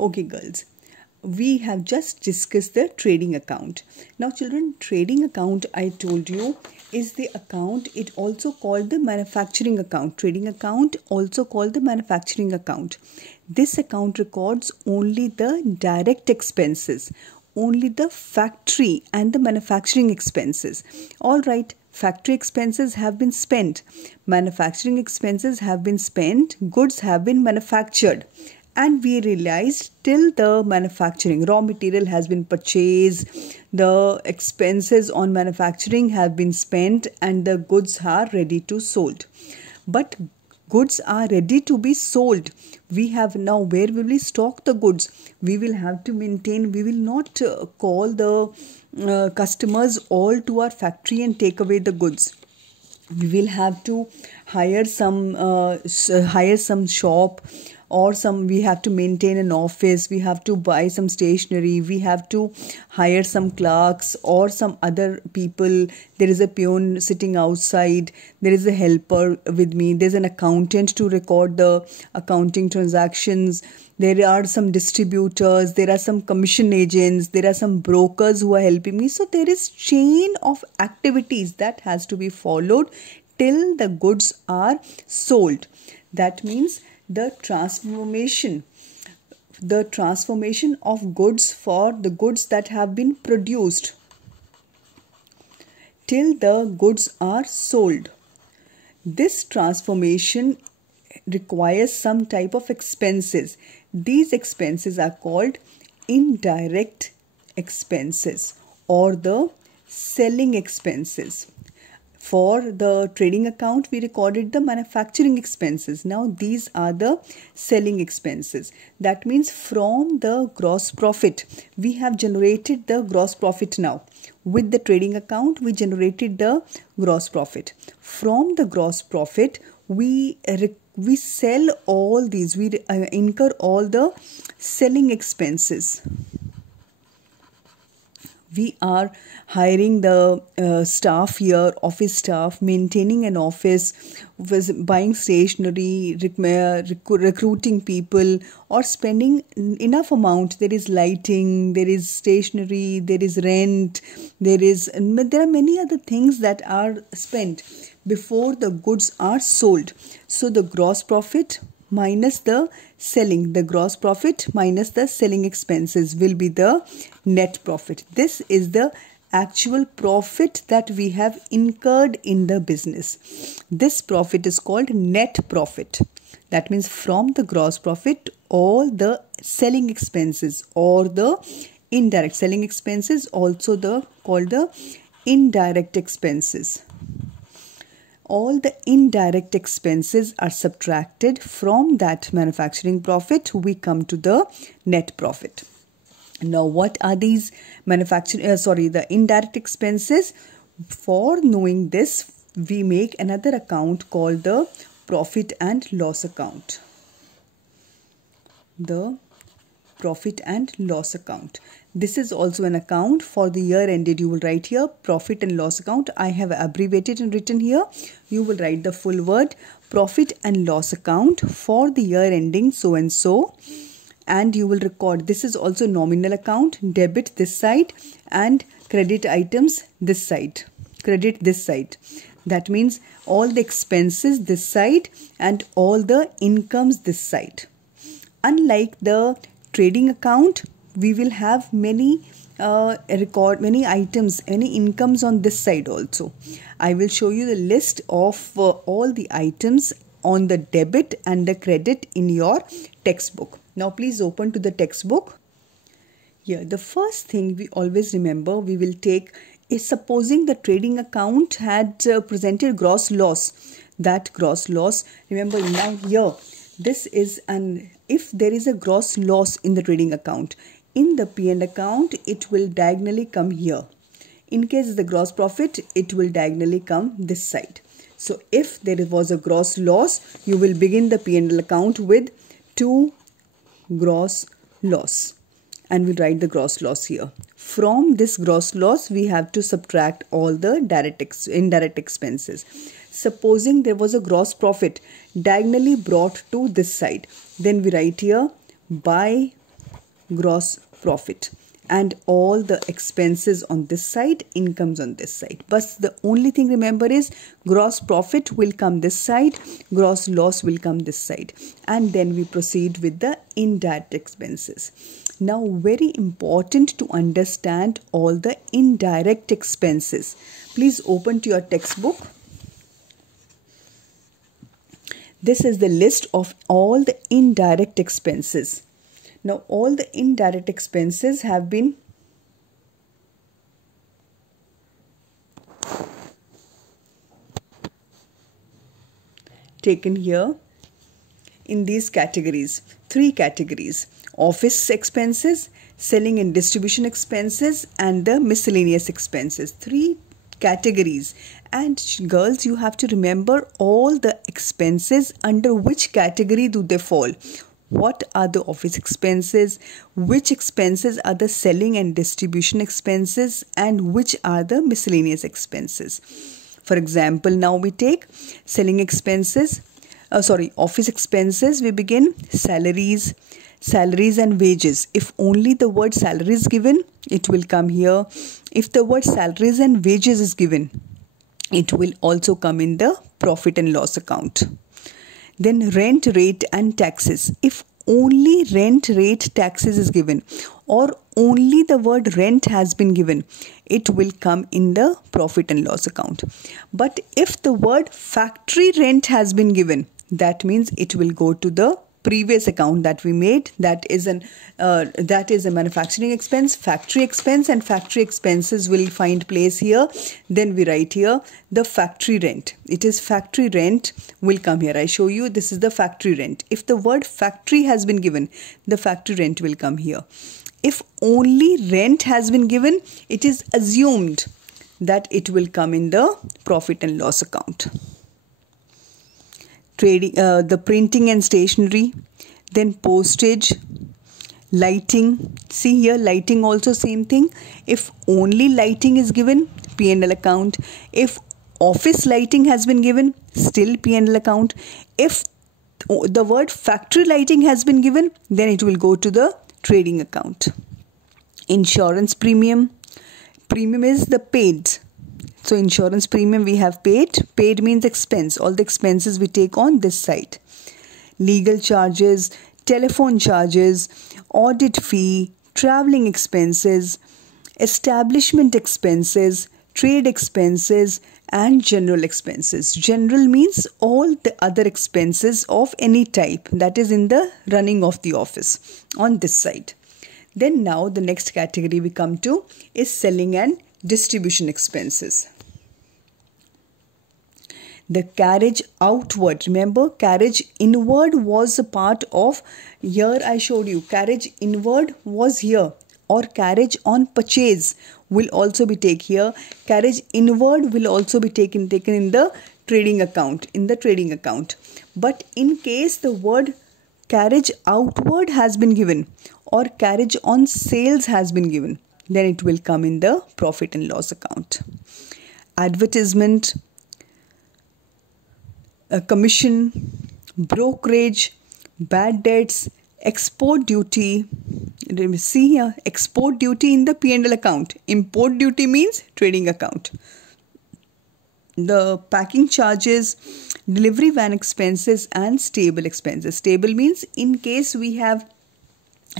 Okay girls, we have just discussed the trading account. Now children, trading account I told you is the account, it also called the manufacturing account. Trading account also called the manufacturing account. This account records only the direct expenses, only the factory and the manufacturing expenses. Alright, factory expenses have been spent, manufacturing expenses have been spent, goods have been manufactured. And we realized till the manufacturing, raw material has been purchased, the expenses on manufacturing have been spent and the goods are ready to sold. But goods are ready to be sold. We have now, where will we stock the goods? We will have to maintain, we will not call the customers all to our factory and take away the goods. We will have to hire some shop, or we have to maintain an office, we have to buy some stationery, we have to hire some clerks or some other people. There is a peon sitting outside, there is a helper with me, there's an accountant to record the accounting transactions, there are some distributors, there are some commission agents, there are some brokers who are helping me. So there is chain of activities that has to be followed till the goods are sold. That means the transformation of goods for the goods that have been produced till the goods are sold. This transformation requires some type of expenses. These expenses are called indirect expenses or the selling expenses. For the trading account, we recorded the manufacturing expenses. Now, these are the selling expenses. That means from the gross profit, we have generated the gross profit now. With the trading account, we generated the gross profit. From the gross profit, we sell all these, we incur all the selling expenses. We are hiring the staff here, office staff, maintaining an office, buying stationery, recruiting people, or spending enough amount. There is lighting, there is stationery, there is rent, there are many other things that are spent before the goods are sold. So the gross profit minus the selling, the gross profit minus the selling expenses will be the net profit. This is the actual profit that we have incurred in the business. This profit is called net profit. That means from the gross profit, all the selling expenses or the indirect selling expenses, also called the indirect expenses. All the indirect expenses are subtracted from that manufacturing profit. We come to the net profit. Now, what are these the indirect expenses? For knowing this, we make another account called the profit and loss account. The profit and loss account. This is also an account for the year ended. You will write here profit and loss account. I have abbreviated and written here. You will write the full word profit and loss account for the year ending so and so. And you will record, this is also nominal account, debit this side and credit items this side, credit this side. That means all the expenses this side and all the incomes this side. Unlike the trading account, we will have many items, many incomes on this side also. I will show you the list of all the items on the debit and the credit in your textbook. Now please open to the textbook. Here, the first thing we always remember we will take is supposing the trading account had presented gross loss. That gross loss, remember now here, this is if there is a gross loss in the trading account, in the P&L account, it will diagonally come here. In case the gross profit, it will diagonally come this side. So if there was a gross loss, you will begin the P&L account with 2 gross loss and we'll write the gross loss here. From this gross loss, we have to subtract all the indirect expenses. Supposing there was a gross profit diagonally brought to this side, then we write here by gross profit. And all the expenses on this side, incomes on this side. But the only thing remember is gross profit will come this side, gross loss will come this side. And then we proceed with the indirect expenses. Now, very important to understand all the indirect expenses. Please open to your textbook. This is the list of all the indirect expenses. Now, all the indirect expenses have been taken here in these categories. 3 categories: office expenses, selling and distribution expenses, and the miscellaneous expenses. 3 categories. And girls, you have to remember all the expenses under which category do they fall. What are the office expenses, which expenses are the selling and distribution expenses, and which are the miscellaneous expenses. For example, now we take selling expenses, office expenses. We begin salaries and wages. If only the word salary is given, it will come here. If the word salaries and wages is given, it will also come in the profit and loss account. Then rent, rate and taxes. If only rent, rate, taxes is given, or only the word rent has been given, it will come in the profit and loss account. But if the word factory rent has been given, that means it will go to the previous account that we made. That is a manufacturing expense, factory expense, and factory expenses will find place here. Then we write here the factory rent. It is factory rent will come here. I show you, this is the factory rent. If the word factory has been given, the factory rent will come here. If only rent has been given, it is assumed that it will come in the profit and loss account. Trading, the printing and stationery, then postage, lighting. See here, lighting also same thing. If only lighting is given, P&L account. If office lighting has been given, still P&L account. If the word factory lighting has been given, then it will go to the trading account. Insurance premium. Premium is the paid. So insurance premium we have paid. Paid means expense. All the expenses we take on this side. Legal charges, telephone charges, audit fee, traveling expenses, establishment expenses, trade expenses, and general expenses. General means all the other expenses of any type that is in the running of the office on this side. Then now the next category we come to is selling and distribution expenses. The carriage outward. Remember, carriage inward was a part of, here I showed you, carriage inward was here, or carriage on purchase will also be taken here. Carriage inward will also be taken in the trading account. But in case the word carriage outward has been given or carriage on sales has been given, then it will come in the profit and loss account. Advertisement, commission, brokerage, bad debts, export duty. See here, export duty in the P&L account. Import duty means trading account. The packing charges, delivery van expenses, and stable expenses. Stable means in case we have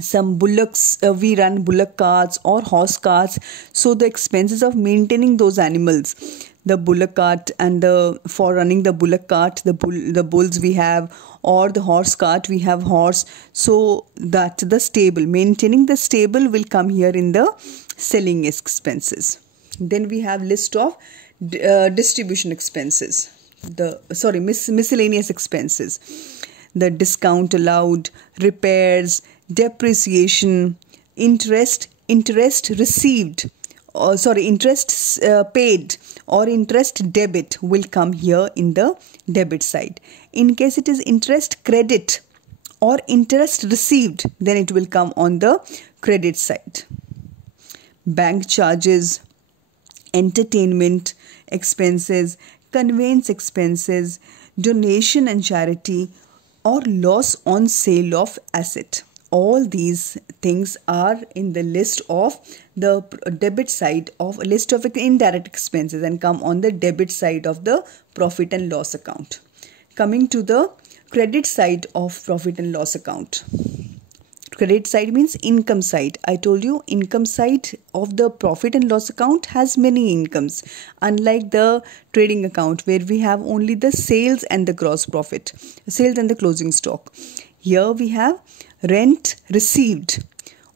some bullocks, we run bullock carts or horse carts, so the expenses of maintaining those animals, the bullock cart and for running the bullock cart, the bulls we have, or the horse cart we have horse, so that the stable, maintaining the stable will come here in the selling expenses. Then we have list of distribution expenses, miscellaneous expenses, the discount allowed, repairs, depreciation, interest received, interest paid or interest debit will come here in the debit side. In case it is interest credit or interest received, then it will come on the credit side. Bank charges, entertainment expenses, conveyance expenses, donation and charity, or loss on sale of asset. all these things are in the list of the debit side of a list of indirect expenses and come on the debit side of the profit and loss account. Coming to the credit side of profit and loss account. Credit side means income side. I told you income side of the profit and loss account has many incomes, unlike the trading account where we have only the sales and the gross profit, sales and the closing stock. Here we have rent received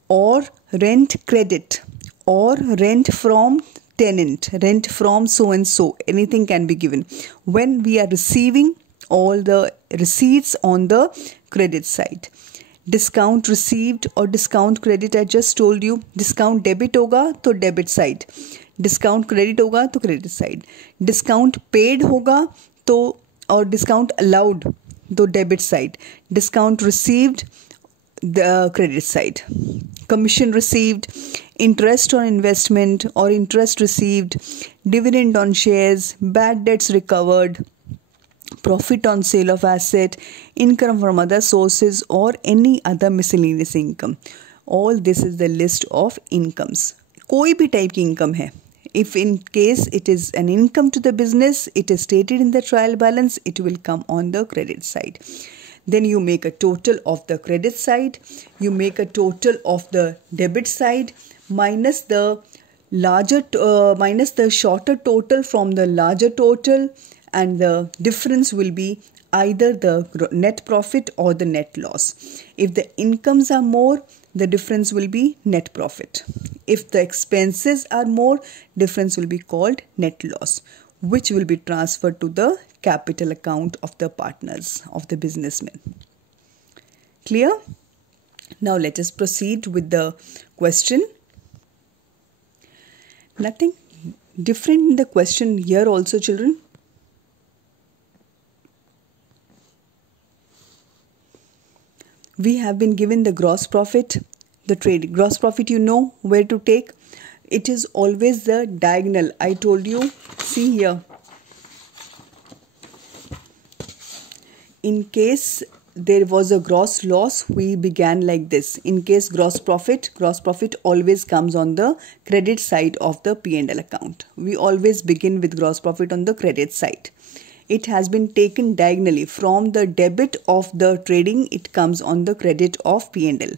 or rent credit or rent from tenant, rent from so and so, anything can be given. When we are receiving all the receipts on the credit side. Discount received or discount credit, I just told you, discount debit होगा तो debit side, discount credit होगा तो credit side, discount paid होगा तो और discount allowed तो debit side, discount received the credit side. Commission received, interest on investment or interest received, dividend on shares, bad debts recovered, profit on sale of asset, income from other sources or any other miscellaneous income. All this is the list of incomes. कोई भी type की income है. If in case it is an income to the business, it is stated in the trial balance, it will come on the credit side. Then you make a total of the credit side, you make a total of the debit side, minus the shorter total from the larger total, and the difference will be either the net profit or the net loss. If the incomes are more, the difference will be net profit. If the expenses are more, difference will be called net loss, which will be transferred to the capital account of the partners, of the businessmen. Clear? Now let us proceed with the question. Nothing different in the question here also, children. We have been given the gross profit, the trade. Gross profit, you know where to take. It is always the diagonal. I told you, see here. In case there was a gross loss, we began like this. In case gross profit always comes on the credit side of the P&L account. We always begin with gross profit on the credit side. It has been taken diagonally from the debit of the trading, it comes on the credit of P&L.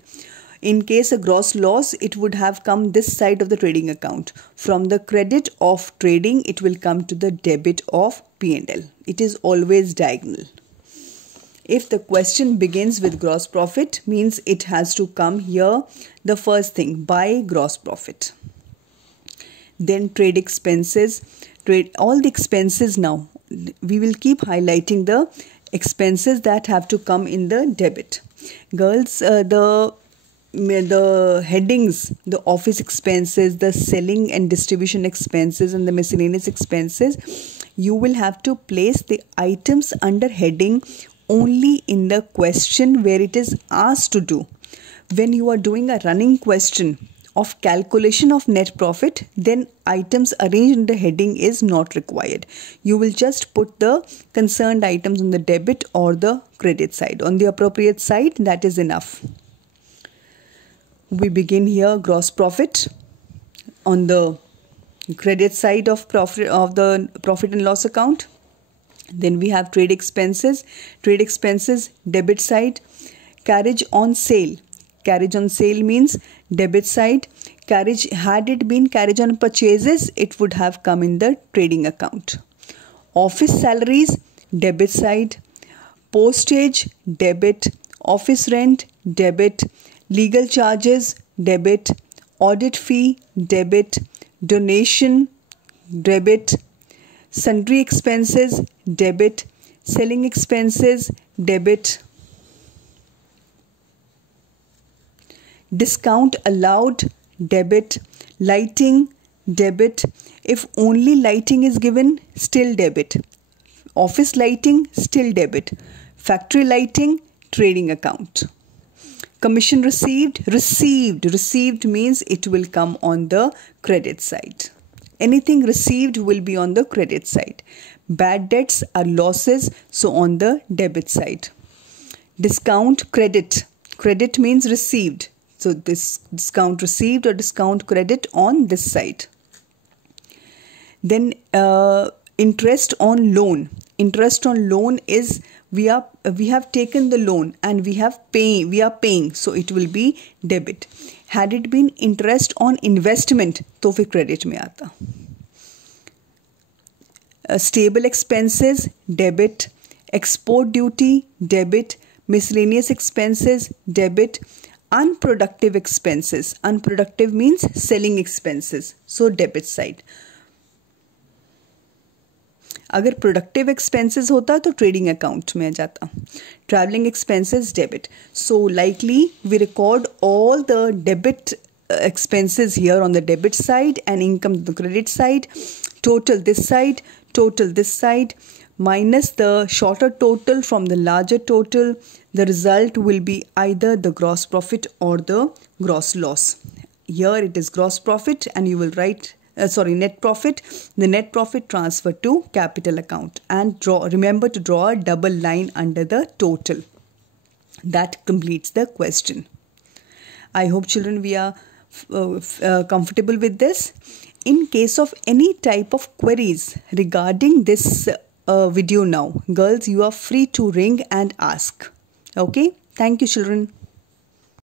In case a gross loss, it would have come this side of the trading account. From the credit of trading, it will come to the debit of P&L. It is always diagonal. If the question begins with gross profit, means it has to come here, the first thing, by gross profit. Then trade expenses, all the expenses now. We will keep highlighting the expenses that have to come in the debit. Girls, the headings, the office expenses, the selling and distribution expenses and the miscellaneous expenses, you will have to place the items under heading only in the question where it is asked to do. When you are doing a running question of calculation of net profit, then items arranged in the heading is not required. You will just put the concerned items on the debit or the credit side. On the appropriate side, that is enough. We begin here gross profit on the credit side of the profit and loss account. Then we have trade expenses. Trade expenses, debit side. Carriage on sale. Carriage on sale means debit side. Carriage, had it been carriage on purchases, it would have come in the trading account. Office salaries, debit side. Postage, debit. Office rent, debit. Legal charges, debit. Audit fee, debit. Donation, debit. Sundry expenses, debit. Selling expenses, debit. Discount allowed, debit. Lighting, debit. If only lighting is given, still debit. Office lighting, still debit. Factory lighting, trading account. Commission received, received means it will come on the credit side. Anything received will be on the credit side. Bad debts are losses, so on the debit side. Discount credit. Credit means received. So this discount received or discount credit on this side. Then interest on loan. Interest on loan is we have taken the loan and we are paying, so it will be debit. Had it been interest on investment, तो फिर credit में आता. Stable expenses, debit. Export duty, debit. Miscellaneous expenses, debit. Unproductive expenses. Unproductive means selling expenses, so debit side. अगर productive expenses होता तो trading account में जाता. Travelling expenses debit. So likely we record all the debit expenses here on the debit side and income on the credit side. Total this side, minus the shorter total from the larger total. The result will be either the gross profit or the gross loss. Here it is gross profit and you will write net profit. The net profit transferred to capital account, and remember to draw a double line under the total. That completes the question. I hope children we are comfortable with this. In case of any type of queries regarding this video now, girls, you are free to ring and ask. Okay, thank you children.